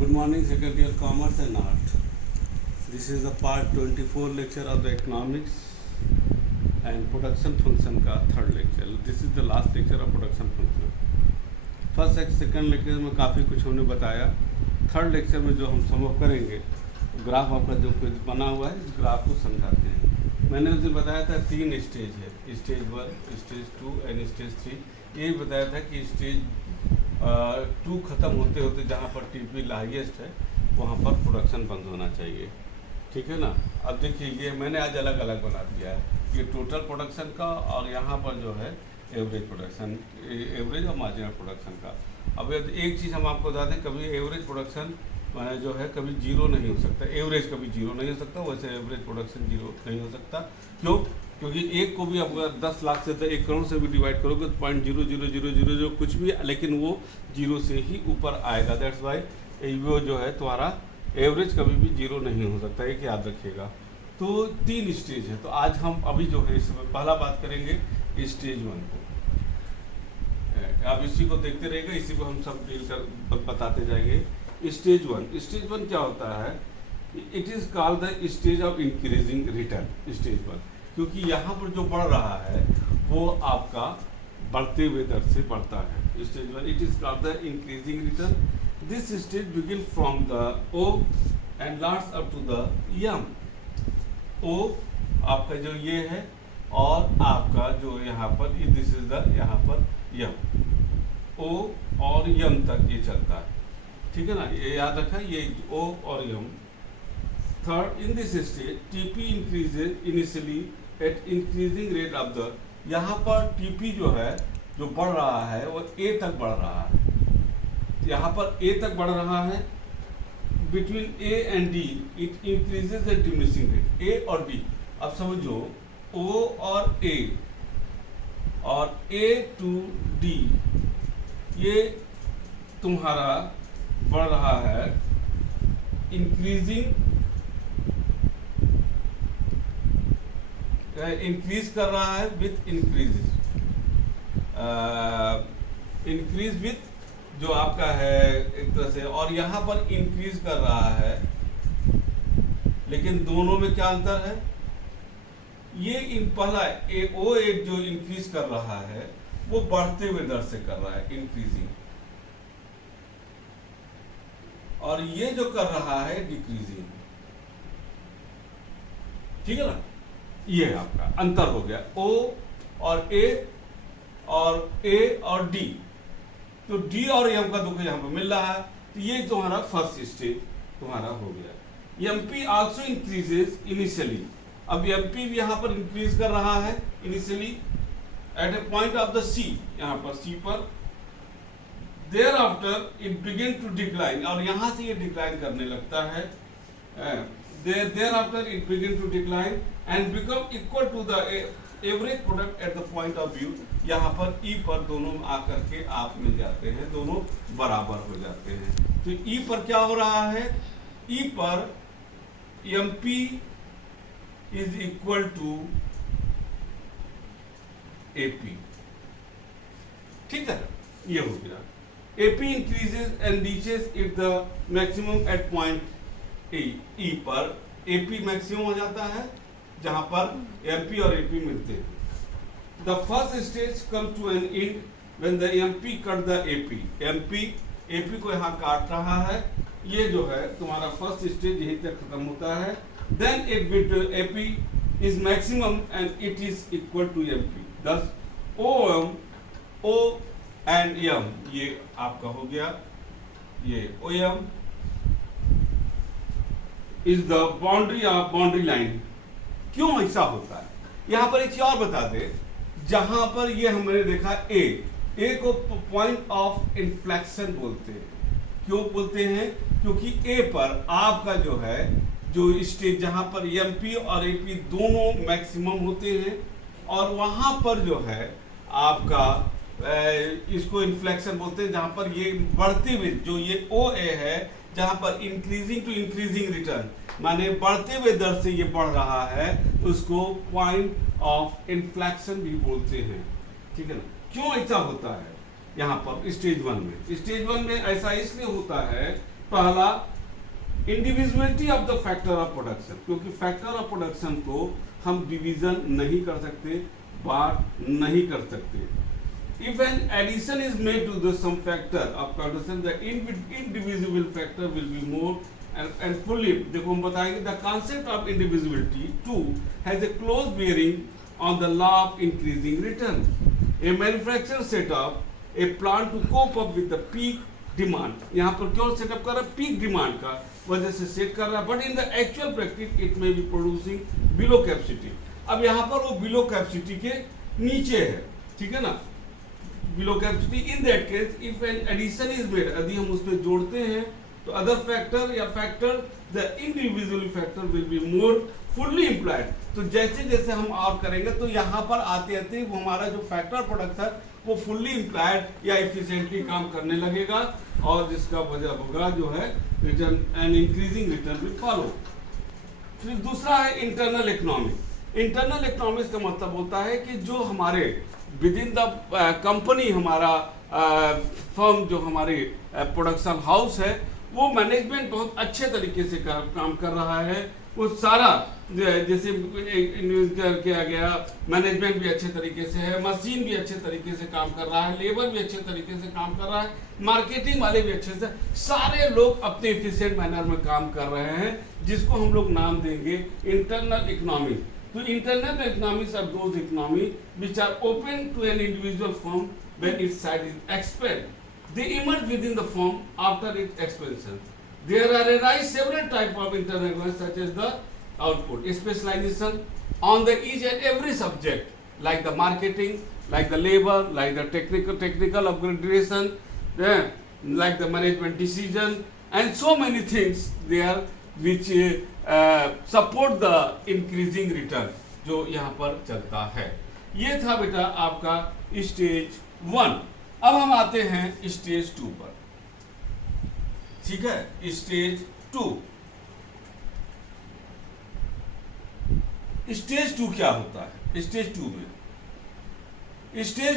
Good morning, second year Commerce and Art. This is the part 24 lecture of the Economics and Production Function का third lecture. This is the last lecture of Production Function. First और second lecture में काफ़ी कुछ हमने बताया. Third lecture में जो हम समअप करेंगे, ग्राफ आपका जो कुछ बना हुआ है, इस ग्राफ को समझाते हैं. मैंने उस दिन बताया था 3 स्टेज है, स्टेज 1, स्टेज 2 एंड स्टेज 3. यही बताया था कि स्टेज 2 ख़त्म होते होते जहाँ पर टीपी हाईएस्ट है वहाँ पर प्रोडक्शन बंद होना चाहिए. ठीक है ना. अब देखिए ये मैंने आज अलग अलग बना दिया है, ये टोटल प्रोडक्शन का और यहाँ पर जो है एवरेज प्रोडक्शन, एवरेज और मार्जिनल प्रोडक्शन का. अब एक चीज़ हम आपको बता दें, कभी एवरेज प्रोडक्शन जो है कभी जीरो नहीं हो सकता. एवरेज कभी जीरो नहीं हो सकता, वैसे एवरेज प्रोडक्शन जीरो नहीं हो सकता. क्यों? क्योंकि एक को भी आप अगर 10 लाख से 1 करोड़ से भी डिवाइड करोगे तो 0.0000 कुछ भी, लेकिन वो जीरो से ही ऊपर आएगा. दैट्स वाई वो जो है तुम्हारा एवरेज कभी भी जीरो नहीं हो सकता, एक याद रखिएगा. तो 3 स्टेज है. तो आज हम अभी जो है इसमें पहला बात करेंगे स्टेज 1 को. आप इसी को देखते रहेंगे, इसी को हम सब डील कर बताते जाएंगे. स्टेज 1 क्या होता है? It is called the stage of increasing return. Stage 1 क्योंकि यहाँ पर जो बढ़ रहा है वो आपका बढ़ते हुए दर से बढ़ता है. Stage 1 it is called the increasing return. This stage begin from the O and last up to the M. O आपका जो ये है और आपका जो यहाँ पर दिस इज द यहाँ पर यम. ओ और यम तक ये चलता है. ठीक है ना. ये याद रखा, ये ओ और M. Third, in this stage TP increases initially at increasing rate of the. यहाँ पर टीपी जो है जो बढ़ रहा है वो ए तक बढ़ रहा है. यहाँ पर ए तक बढ़ रहा है. Between A and D it increases at diminishing rate. A और डी, अब समझो ओ और ए टू डी ये तुम्हारा बढ़ रहा है इंक्रीज कर रहा है विथ इंक्रीज विथ जो आपका है एक तरह से, और यहाँ पर इंक्रीज कर रहा है. लेकिन दोनों में क्या अंतर है? ये पहला ओ एट जो इंक्रीज कर रहा है वो बढ़ते हुए दर से कर रहा है, इंक्रीजिंग. और ये जो कर रहा है डिक्रीजिंग. ठीक है ना. ये आपका अंतर हो गया ओ और ए और डी. तो डी और एम का दुख यहाँ पर मिल रहा है. तो ये तुम्हारा फर्स्ट स्टेज तुम्हारा हो गया. MP also increases initially. अब एमपी भी यहाँ पर इंक्रीज कर रहा है initially at a point of the C. यहाँ पर सी पर thereafter it begin to decline, और यहाँ से ये डिक्लाइन करने लगता है. thereafter it begin to decline and become equal to the average product at the point of view. यहाँ पर E पर दोनों आकर के आप मिल जाते हैं, दोनों बराबर हो जाते हैं. तो E पर क्या हो रहा है? E पर MP is equal to AP. ठीक है, ये हो गया. AP increases and reaches if the maximum at point E. E पर AP maximum हो जाता है जहां पर MP और AP मिलते हैं. The first stage comes to an end when the MP cut the AP. AP को यहाँ काट रहा है. ये जो है तुम्हारा फर्स्ट स्टेज यहीं तक खत्म होता है. Then it with AP is maximum and it is equal to MP. Thus O and M ये आपका हो गया. ये O M is the boundary line. क्यों ऐसा होता है? यहाँ पर एक चीज और बता दे. जहां पर ये हमने देखा ए को पॉइंट ऑफ इन्फ्लेक्शन बोलते हैं. क्यों बोलते हैं? क्योंकि ए पर आपका जो है जो स्टेज जहां पर एमपी और एपी दोनों मैक्सिमम होते हैं, और वहां पर जो है आपका इसको इन्फ्लेक्शन बोलते हैं. जहां पर ये बढ़ते हुए जो ये ओ ए है, जहां पर इंक्रीजिंग टू इंक्रीजिंग रिटर्न माने बढ़ते हुए दर से ये बढ़ रहा है, उसको पॉइंट ऑफ इन्फ्लेक्शन भी बोलते हैं. ठीक है ना. क्यों ऐसा होता है? यहाँ पर स्टेज 1 में ऐसा इसलिए होता है पहला individuality of the factor of production, क्योंकि फैक्टर ऑफ प्रोडक्शन को हम डिवीजन नहीं कर सकते, बांट नहीं कर सकते. If an addition is made to the some factor of production, the indivisible factor will be more and fully. देखो हम बताएंगे the concept of indivisibility too has a close bearing on the law of increasing return. A manufacturer set up a plan to cope up with the peak demand. यहाँ पर क्यों setup कर रहा है? Peak demand का वजह से set कर रहा है, but in the actual practice it may be producing below capacity. अब यहाँ पर वो बिलो कैपेसिटी के नीचे है, ठीक है ना, below capacity. In that case if an addition is made, यदि हम उसमें जोड़ते हैं तो अदर फैक्टर या factor the individual factor will be more fully employed. तो जैसे जैसे हम और करेंगे तो यहाँ पर आते आते हमारा जो फैक्टर प्रोडक्ट है वो फुल्ली इम्प्लॉयड या एफिशिएंटली काम करने लगेगा, और जिसका वजह होगा जो है return and increasing return will follow. फिर दूसरा है इंटरनल इकोनॉमिक्स. इंटरनल इकोनॉमिक्स का मतलब होता है कि जो हमारे विद इन द कंपनी, हमारा फर्म जो हमारी प्रोडक्शन हाउस है, वो मैनेजमेंट बहुत अच्छे तरीके से काम कर रहा है. वो सारा जैसे किया गया, मैनेजमेंट भी अच्छे तरीके से है, मशीन भी अच्छे तरीके से काम कर रहा है, लेबर भी अच्छे तरीके से काम कर रहा है, मार्केटिंग वाले भी अच्छे से, सारे लोग अपने एफिशिएंट मैनर में काम कर रहे हैं, जिसको हम लोग नाम देंगे इंटरनल इकोनॉमी. तो internal economics are those economy which are open to an individual firm when its size is expand. They emerge within the firm after its expansion. There are arise several types of internal economics such as the output, specialization on the each and every subject, like the marketing, like the labor, like the technical upgradation, like the management decision, and so many things there which support the increasing return जो यहाँ पर चलता है. ये था बेटा आपका stage 1. अब हम आते हैं स्टेज 2 पर, ठीक है. स्टेज 2. स्टेज 2 क्या होता है? स्टेज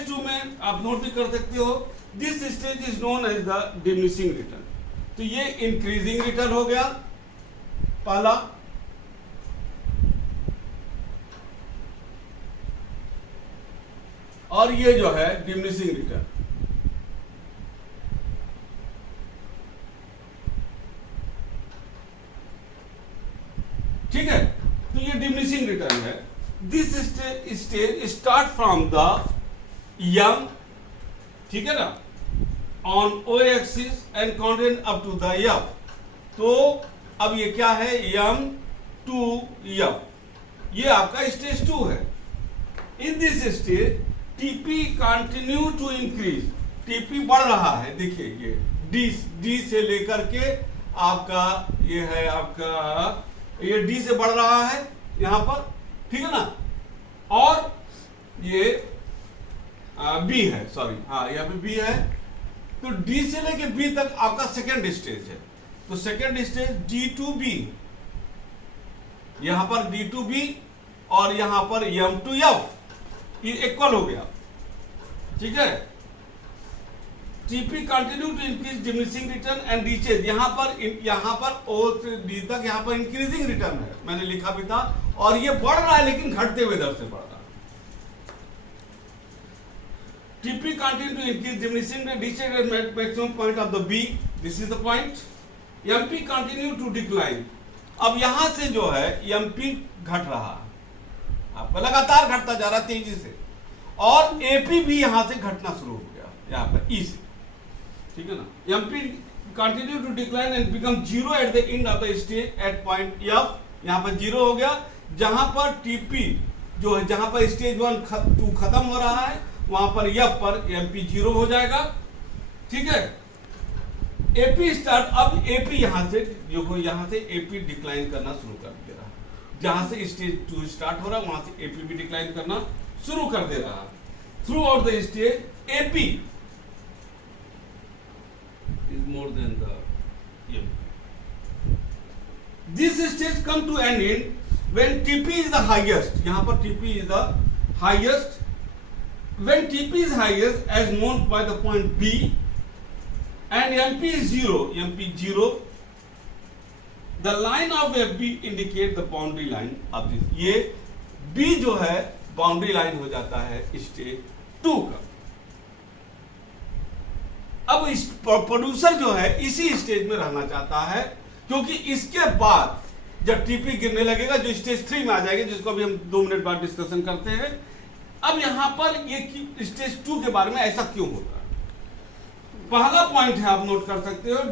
2 में आप नोट भी कर सकते हो, this stage is known as the diminishing return. तो ये इंक्रीजिंग रिटर्न हो गया पहला, और ये जो है डिमिनिशिंग रिटर्न. ठीक है, तो ये डिमिनिशिंग रिटर्न है. This stage start from the young, ठीक है ना, on o axis and continue up to the यफ. तो अब ये क्या है? यंग टू यफ. ये आपका स्टेज 2 है. In this stage TP continue to increase. TP बढ़ रहा है, देखिए ये डी से लेकर के आपका ये है, आपका ये डी से बढ़ रहा है यहां पर, ठीक है ना, और ये बी है, सॉरी, हाँ यहाँ पे बी है. तो डी से लेके बी तक आपका सेकेंड स्टेज है. तो second stage d to b, यहां पर डी टू बी और यहां पर एम टू एफ, ये इक्वल हो गया, ठीक है. TP continue to increase diminishing return and reaches. यहां पर ओ से डी तक यहां पर इंक्रीजिंग रिटर्न है, मैंने लिखा भी था, और ये बढ़ रहा है लेकिन घटते हुए दर से बढ़ रहा है. TP continue to increase diminishing reaches at maximum point of the b, this is the point. MP continue to decline. अब यहां से जो है एमपी घट रहा है, आपका लगातार घटता जा रहा है तेजी से, और एपी भी यहां से घटना शुरू हो गया यहां पर ई से, ठीक है ना. MP continue to decline and become zero at the end of the stage at point f. यहां पर जीरो हो गया, जहां पर टीपी जो है, जहां पर स्टेज 1 2 खत्म हो रहा है, वहां पर एफ पर एमपी जीरो हो जाएगा, ठीक है. AP start. अब एपी यहां से देखो, यहां से एपी डिक्लाइन करना शुरू कर दे रहा है. जहां से स्टेज 2 स्टार्ट हो रहा है वहां से एपी भी डिक्लाइन करना शुरू कर दे रहा है. Through out the stage AP is more than the M. This stage come to an end when TP is the highest. यहाँ पर TP is the highest. When TP is highest as known by the point B and MP is 0, MP 0. The line of FB indicate the boundary line of this. ये B जो है boundary line हो जाता है stage 2 का. अब इस producer जो है इसी स्टेज में रहना चाहता है, क्योंकि इसके बाद जब टीपी गिरने लगेगा जो स्टेज 3 में आ जाएगी, जिसको अभी हम 2 मिनट बाद डिस्कशन करते हैं. अब यहां पर ये स्टेज 2 के बारे में ऐसा क्यों होता है. पहला पॉइंट है, आप नोट कर सकते हो,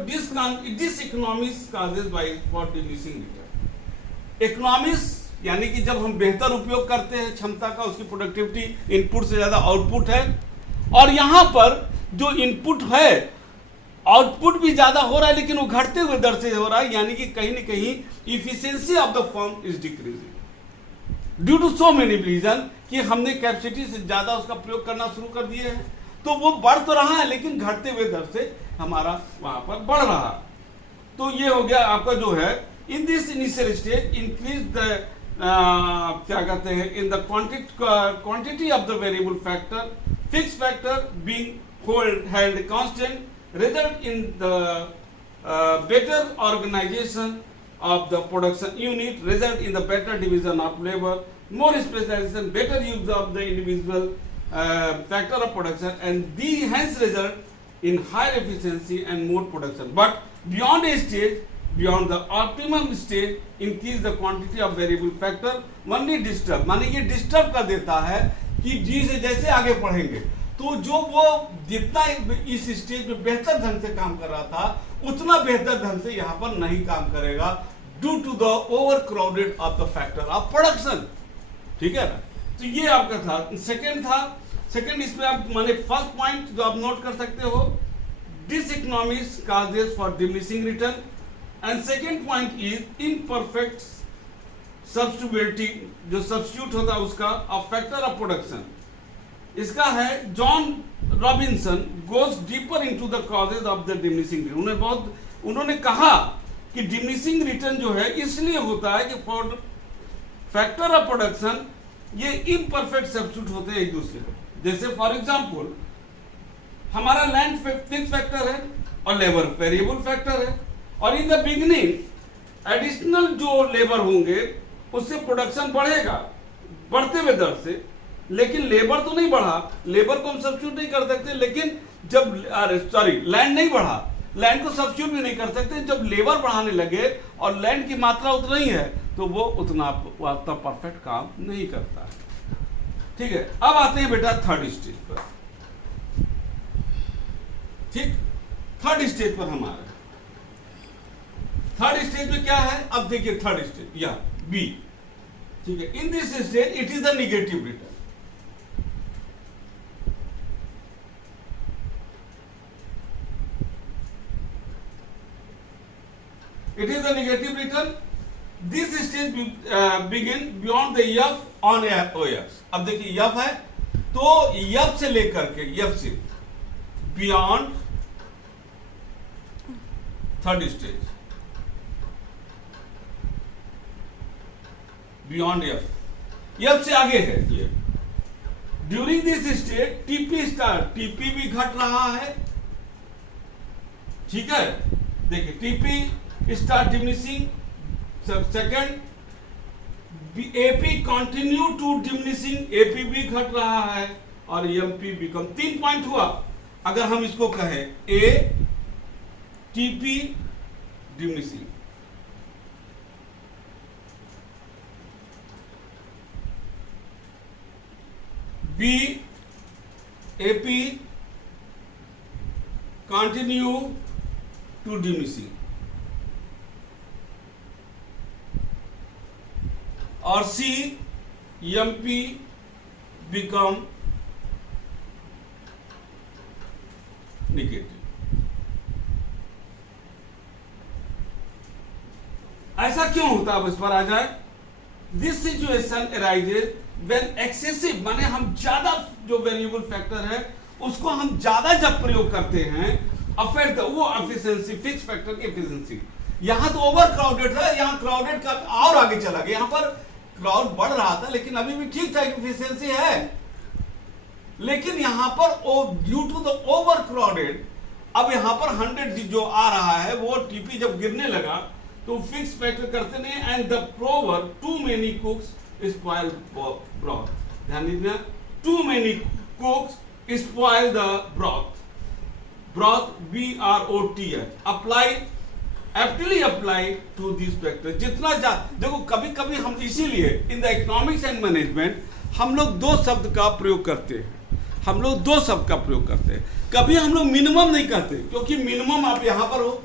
dis economics causes by for diminishing return. Economics यानी कि जब हम बेहतर उपयोग करते हैं क्षमता का, उसकी प्रोडक्टिविटी इनपुट से ज्यादा आउटपुट है, और यहां पर जो इनपुट है आउटपुट भी ज्यादा हो रहा है लेकिन वो घटते हुए दर से हो रहा है, यानी कि कहीं न कहीं efficiency of the firm is decreasing due to so many reason कि हमने कैपेसिटी से ज्यादा उसका प्रयोग करना शुरू कर दिए हैं. तो वो बढ़ तो रहा है लेकिन घटते हुए दर से हमारा वहां पर बढ़ रहा. तो ये हो गया आपका जो है in this initial stage increase the क्या कहते हैं in the quantity of the variable factor, fix factor being held constant, result in the better organization of the production unit, result in the better division of labor, more specialization, better use of the individual factor of production, and these hence result in higher efficiency and more production. But beyond a stage, beyond the optimum stage, increase the quantity of variable factor, only disturb, माने ये disturb कर देता है कि जी से जैसे आगे बढ़ेंगे तो जो वो जितना इस स्टेज में बेहतर ढंग से काम कर रहा था उतना बेहतर ढंग से यहाँ पर नहीं काम करेगा due to the over crowded of the factor of production. ठीक है ना. तो ये आपका था. सेकंड इसमें आप माने फर्स्ट पॉइंट जो आप नोट कर सकते हो, diseconomies causes for diminishing return, and second point is imperfect substitutability, जो सब्स्टिट्यूट होता है उसका ऑफ फैक्टर ऑफ प्रोडक्शन. इसका है John Robinson goes deeper into the causes of the diminishing return. उन्होंने कहा कि डिमिनिशिंग रिटर्न जो है इसलिए होता है कि फॉर फैक्टर ऑफ प्रोडक्शन ये इम्परफेक्ट सब्स्टिट्यूट होते हैं एक दूसरे को. जैसे फॉर एग्जांपल हमारा लैंड फिक्स फैक्टर है और लेबर वेरिएबल फैक्टर है, और इन द बिगिनिंग एडिशनल जो लेबर होंगे उससे प्रोडक्शन बढ़ेगा बढ़ते हुए दर से, लेकिन लेबर तो नहीं बढ़ा, लेबर को हम सब्स्टिट्यूट नहीं कर सकते. लेकिन जब लैंड नहीं बढ़ा, लैंड को सब्स्टिट्यूट भी नहीं कर सकते. जब लेबर बढ़ाने लगे और लैंड की मात्रा उतना ही है तो वो उतना परफेक्ट काम नहीं करता है. ठीक है. अब आते हैं बेटा थर्ड स्टेज पर. ठीक, थर्ड स्टेज पर हम आ रहे हैं. थर्ड स्टेज में क्या है, अब देखिए थर्ड स्टेज या बी. ठीक है. In this stage it is the negative return. It is the negative return. This stage begin beyond the F on OF. अब देखिए F है तो F से लेकर के F से beyond third stage, beyond F से आगे है ये. ड्यूरिंग दिस स्टेज टीपी भी घट रहा है. ठीक है. देखिए TP start diminishing. Second, AP continue to diminishing, AP भी घट रहा है और MP become. 3 पॉइंट हुआ. अगर हम इसको कहें A TP diminishing, B AP continue to diminishing, और C MP become negative. ऐसा क्यों होता है, अब इस पर आ जाए. This situation arises when excessive, माने हम ज्यादा जो वेरिएबल फैक्टर है उसको हम ज्यादा जब प्रयोग करते हैं अफेक्ट वो एफिशिएंसी, फिक्स फैक्टर की एफिशिएंसी. यहां तो ओवर क्राउडेड है, यहां क्राउडेड का और आगे चला गया. यहां पर क्राउड बढ़ रहा था लेकिन अभी भी ठीक ठाक एफिशिएंसी है, लेकिन यहां पर due to the over crowded अब यहाँ पर 100 जो आ रहा है वो टीपी जब गिरने लगा तो फिक्स फैक्टर करते नहीं, and the proverb too many cooks spoil broth. ध्यान दीजिए, too many cooks spoil the broth, broth BROTH apply aptly apply to this factor. जितना देखो कभी कभी हम इसीलिए in the economics and management हम लोग दो शब्द का प्रयोग करते हैं, हम लोग दो शब्द का प्रयोग करते हैं। कभी हम लोग मिनिमम नहीं कहते, क्योंकि मिनिमम आप यहां पर हो,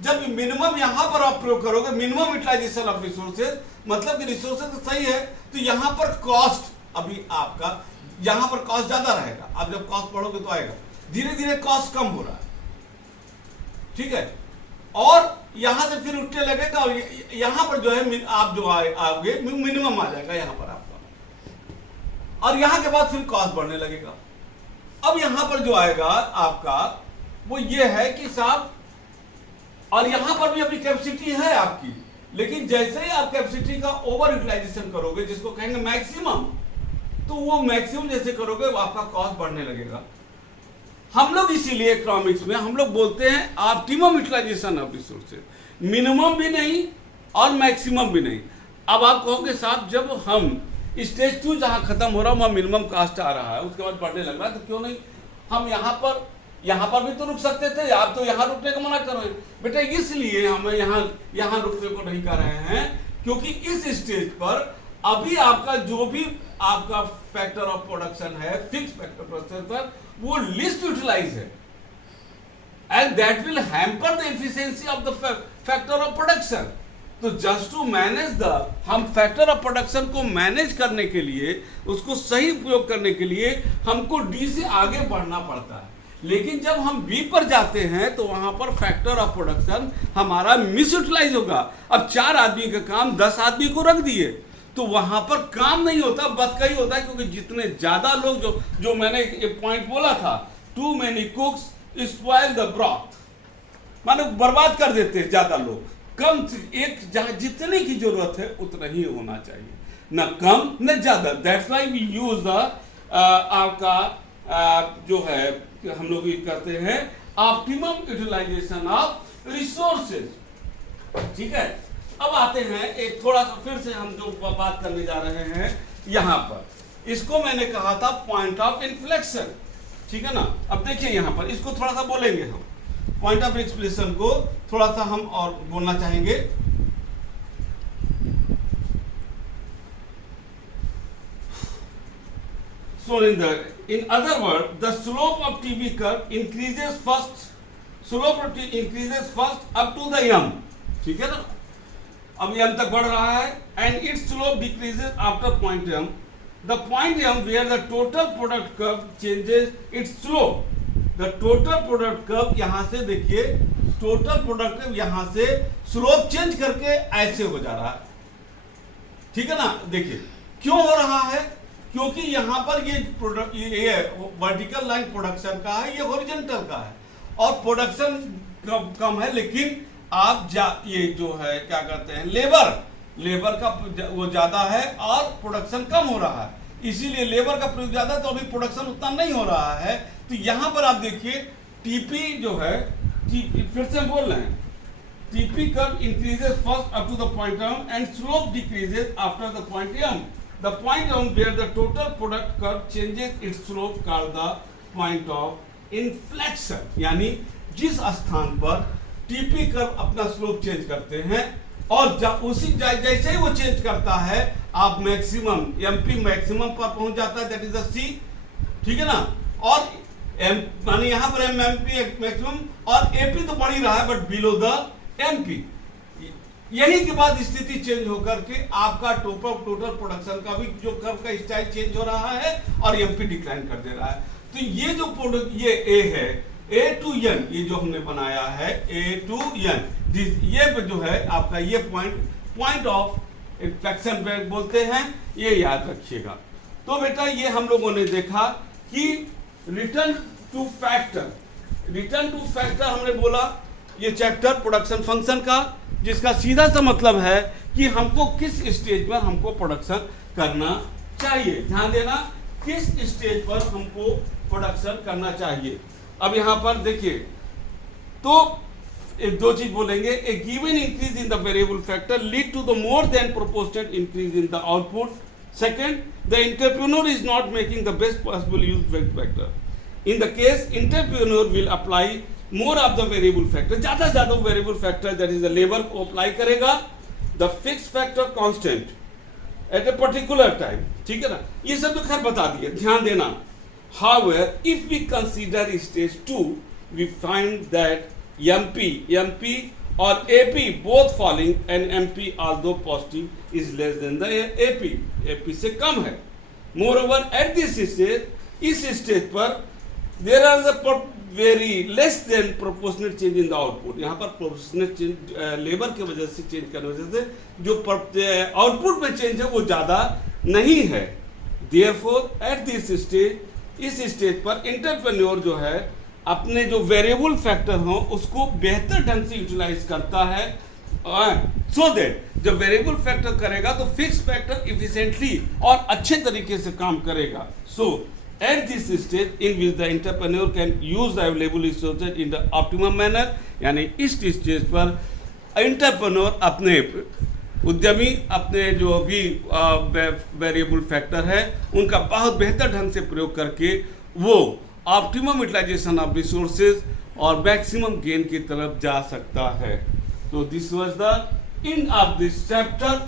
जब मिनिमम यहां पर आप प्रयोग करोगे मिनिमम यूटिलाइजेशन ऑफ रिसोर्सेज, मतलब कि रिसोर्सेज तो सही है, तो यहां पर कॉस्ट अभी आपका यहां पर कॉस्ट ज्यादा रहेगा। आप जब कॉस्ट पढ़ोगे तो आएगा, धीरे धीरे कॉस्ट कम हो रहा है, ठीक है, और यहां से फिर उठने लगेगा और यहां पर जो है आप जो आओगे मिनिमम आ जाएगा यहां पर आपका, और यहां के बाद फिर कॉस्ट बढ़ने लगेगा। अब यहां पर जो आएगा आपका वो ये है कि साहब, और यहां पर भी अपनी कैपेसिटी है आपकी, लेकिन जैसे ही आप कैपेसिटी का ओवर यूटिलाइजेशन करोगे, जिसको कहेंगे मैक्सिमम, तो वो मैक्सिमम जैसे करोगे वो आपका कॉस्ट बढ़ने लगेगा। हम लोग इसीलिए इकोनॉमिक्स में हम लोग बोलते हैं optimum utilisation of resources, minimum भी नहीं और मैक्सिमम भी नहीं। अब आप कहोगे साहब जब हम स्टेज 2 जहां खत्म हो रहा है वहां मिनिमम कॉस्ट आ रहा है, उसके बाद बढ़ने लग रहा है, तो क्यों नहीं हम यहाँ पर भी तो रुक सकते थे, आप तो यहाँ रुकने का मना कर रहे हैं। बेटा इसलिए हम यहाँ रुकने को नहीं कर रहे हैं, क्योंकि इस स्टेज पर अभी आपका जो भी आपका फैक्टर ऑफ प्रोडक्शन है, फिक्स फैक्टर प्रोडक्शन पर, वो लिस्ट यूटिलाइज है, and that will hamper the efficiency of the factor of production. तो जस्ट टू मैनेज हम फैक्टर ऑफ प्रोडक्शन को मैनेज करने के लिए, उसको सही उपयोग करने के लिए हमको डी से आगे बढ़ना पड़ता है। लेकिन जब हम बी पर जाते हैं तो वहां पर फैक्टर ऑफ प्रोडक्शन हमारा मिस यूटिलाइज होगा। अब 4 आदमी का काम 10 आदमी को रख दिए तो वहां पर काम नहीं होता, बदकही होता है, क्योंकि जितने ज्यादा लोग जो मैंने एक पॉइंट बोला था, too many cooks spoil the broth, माने बर्बाद कर देते हैं ज्यादा लोग। कम एक जहां जितने की जरूरत है उतना ही होना चाहिए, न कम न ज्यादा। दैट्स व्हाई वी यूज आपका जो है हम लोग ये करते हैं ऑप्टिमम यूटिलाइजेशन ऑफ रिसोर्सेज, ठीक है। अब आते हैं एक थोड़ा सा फिर से हम जो बात करने जा रहे हैं यहां पर, इसको मैंने कहा था पॉइंट ऑफ इन्फ्लेक्शन, ठीक है ना। अब देखिए यहां पर इसको थोड़ा सा बोलेंगे हम, पॉइंट ऑफ इन्फ्लेक्शन को थोड़ा सा हम और बोलना चाहेंगे। So in other words, the slope of TB curve increases first, slope of T increases first up to the m, ठीक है ना। अब m तक बढ़ रहा है, and its slope decreases after point m. The point m where the total product curve changes its slope. The total product curve यहाँ से देखिए, total product curve यहाँ से slope change करके ऐसे हो जा रहा है, ठीक है ना। देखिए क्यों हो रहा है, क्योंकि यहां पर ये वर्टिकल लाइन प्रोडक्शन का है, ये हॉरिजॉन्टल का है, और प्रोडक्शन कम है, लेकिन आप ये जो है क्या करते हैं, लेबर का वो ज्यादा है और प्रोडक्शन कम हो रहा है, इसीलिए लेबर का प्रयोग ज्यादा, तो अभी प्रोडक्शन उतना नहीं हो रहा है। तो यहां पर आप देखिए टीपी जो है, फिर से बोल रहे हैं, TP curve increases first up to the point m and slope decreases after the point m. The point on where the total product curve changes its slope called the point of inflection, यानी जिस स्थान पर TP curve अपना slope change करते हैं और उसी जैसे ही वो चेंज करता है आप मैक्सिमम एमपी मैक्सिमम पर पहुंच जाता है, दैट इज द सी, ठीक है ना। और एम माने यहां पर एमपी मैक्सिमम और एपी तो बढ़ ही रहा है बट बिलो द एमपी। यही के बाद स्थिति चेंज होकर के आपका टोटल प्रोडक्शन का भी जो कर्व का स्टाइल चेंज हो रहा है और एमपी डिक्लाइन कर दे रहा है। तो ये जो प्रोडक्ट ये ए है, ए टू एन, ये जो हमने बनाया है ए टू एन, ये जो है आपका ये पॉइंट ऑफ इन्फ्लेक्शन बोलते हैं, ये याद रखिएगा। तो बेटा ये हम लोगों ने देखा कि रिटर्न टू फैक्टर हमने बोला, ये चैप्टर प्रोडक्शन फंक्शन का, जिसका सीधा सा मतलब है कि हमको किस स्टेज पर हमको प्रोडक्शन करना चाहिए। ध्यान देना, किस स्टेज पर हमको प्रोडक्शन करना चाहिए। अब यहाँ पर देखिए तो एक दो चीज बोलेंगे, a given increase in the variable factor lead to the more than proportionate increase in the output. Second, the entrepreneur is not making the best possible use factor. In the case entrepreneur will apply more of the variable factor, ज्यादा से ज्यादा variable factor that is the labour को apply करेगा. The fix factor constant at a particular time. ठीक है ना, ये सब तो खैर बता दिए, ध्यान देना. However, if we consider stage 2, we find that MP or AP both falling and MP although positive is less than the AP से कम है. Moreover, at this stage, इस स्टेज पर there are the very less than proportionate change in the output. यहाँ पर proportionate change labour की वजह से change करने वजह से जो आउटपुट में चेंज है वो ज़्यादा नहीं है. Therefore, at this stage, इस स्टेज पर एंटरप्रेन्योर जो है अपने जो वेरिएबल फैक्टर हो उसको बेहतर ढंग से यूटिलाइज करता है. सो दैट जब वेरिएबल फैक्टर करेगा तो फिक्स फैक्टर इफिशिएंटली और अच्छे तरीके से काम करेगा. So at this stage in which the entrepreneur can use the available resources in the optimum manner, यानी इस स्टेज पर एंटरप्रेन्योर अपने उद्यमी अपने जो भी वेरिएबल फैक्टर है उनका बहुत बेहतर ढंग से प्रयोग करके वो ऑप्टिमम यूटिलाइजेशन ऑफ रिसोर्सेज और मैक्सिमम गेन की तरफ जा सकता है. तो this was the end of this chapter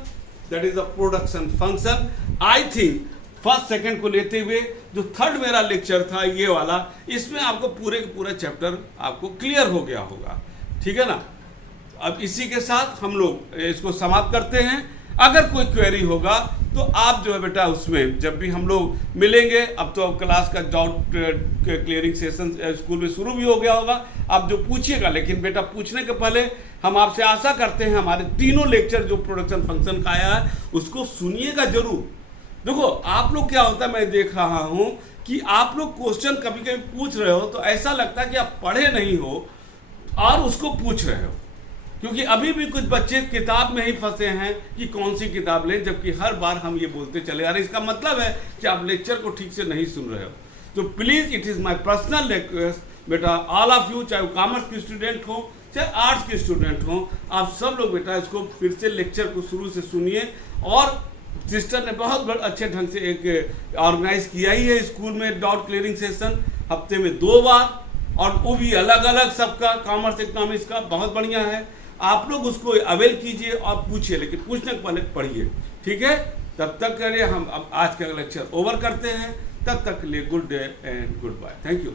that is the production function. I think first second को लेते हुए जो थर्ड मेरा लेक्चर था ये वाला, इसमें आपको पूरे का पूरा चैप्टर आपको क्लियर हो गया होगा. ठीक है ना. अब इसी के साथ हम लोग इसको समाप्त करते हैं. अगर कोई क्वेरी होगा तो आप जो है बेटा उसमें जब भी हम लोग मिलेंगे, अब तो क्लास का डाउट क्लियरिंग सेशन स्कूल में शुरू भी हो गया होगा, आप जो पूछिएगा. लेकिन बेटा पूछने के पहले हम आपसे आशा करते हैं हमारे तीनों लेक्चर जो प्रोडक्शन फंक्शन का आया है उसको सुनिएगा जरूर. देखो आप लोग क्या होता है, मैं देख रहा हूँ कि आप लोग क्वेश्चन कभी कभी पूछ रहे हो तो ऐसा लगता है कि आप पढ़े नहीं हो और उसको पूछ रहे हो, क्योंकि अभी भी कुछ बच्चे किताब में ही फंसे हैं कि कौन सी किताब लें, जबकि हर बार हम ये बोलते चले आ रहे. इसका मतलब है कि आप लेक्चर को ठीक से नहीं सुन रहे हो. तो please it is my personal request बेटा, ऑल ऑफ यू, चाहे कॉमर्स के स्टूडेंट हो चाहे आर्ट्स के स्टूडेंट हो, आप सब लोग बेटा इसको फिर से लेक्चर को शुरू से सुनिए. और सिस्टर ने बहुत अच्छे ढंग से एक ऑर्गेनाइज किया ही है स्कूल में डाउट क्लियरिंग सेशन हफ्ते में 2 बार, और वो भी अलग अलग सबका, कॉमर्स इकोनॉमिक्स का, बहुत बढ़िया है. आप लोग उसको अवेल कीजिए और पूछिए, लेकिन पूछने के पहले पढ़िए. ठीक है, तब तक के लिए हम अब आज का लेक्चर ओवर करते हैं. तब तक के लिए good day and good bye. Thank you.